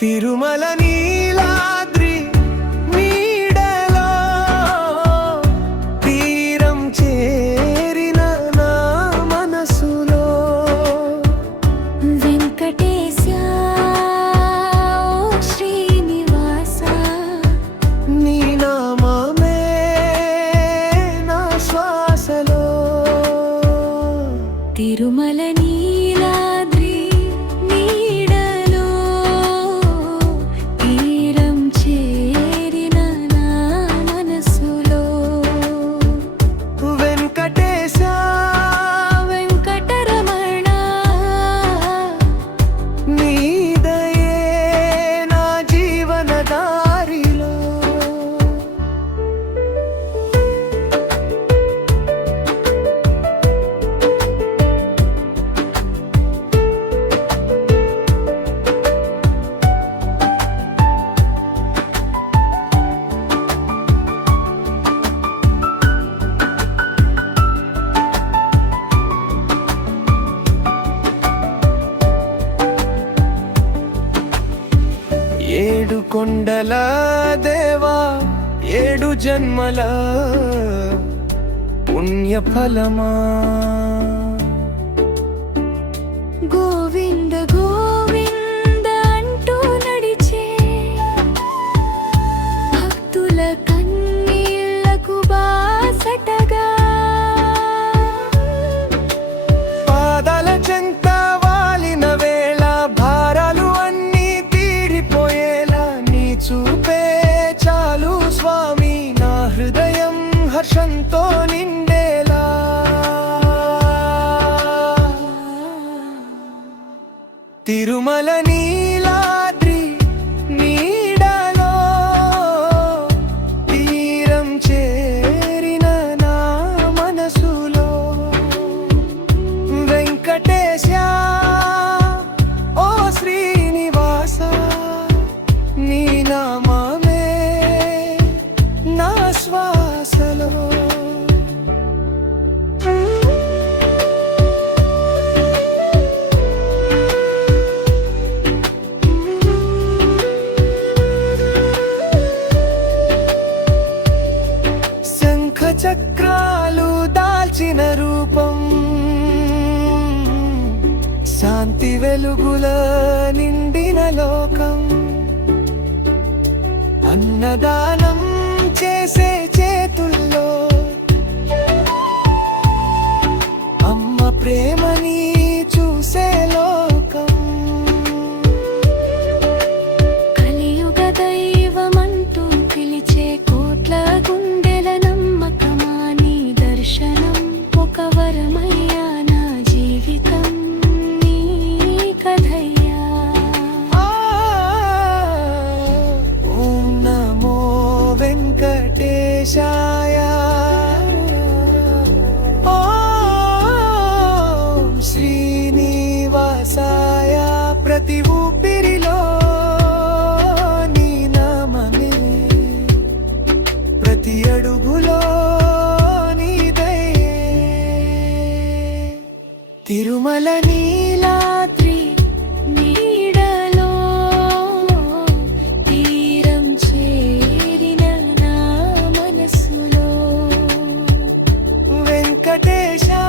తిరుమల నీలాద్రి నీడలో తీరం చేరిన నా మనసులో. వెంకటేశ ఓ శ్రీనివాస. నీ నామమే నా శ్వాసలో. తిరుమల నీలాద్రి కొండల దేవా ఏడు జన్మల పుణ్యఫలమా. గోవింద గోవింద అంటూ నడిచే భక్తుల హృదయం నిండేలా. తిరుమల చక్రాలు దాల్చిన రూపం. శాంతి వెలుగుల నిండిన లోకం. అన్నదానం తిరుమల నీలాద్రి మనసులో. వెంకటేశా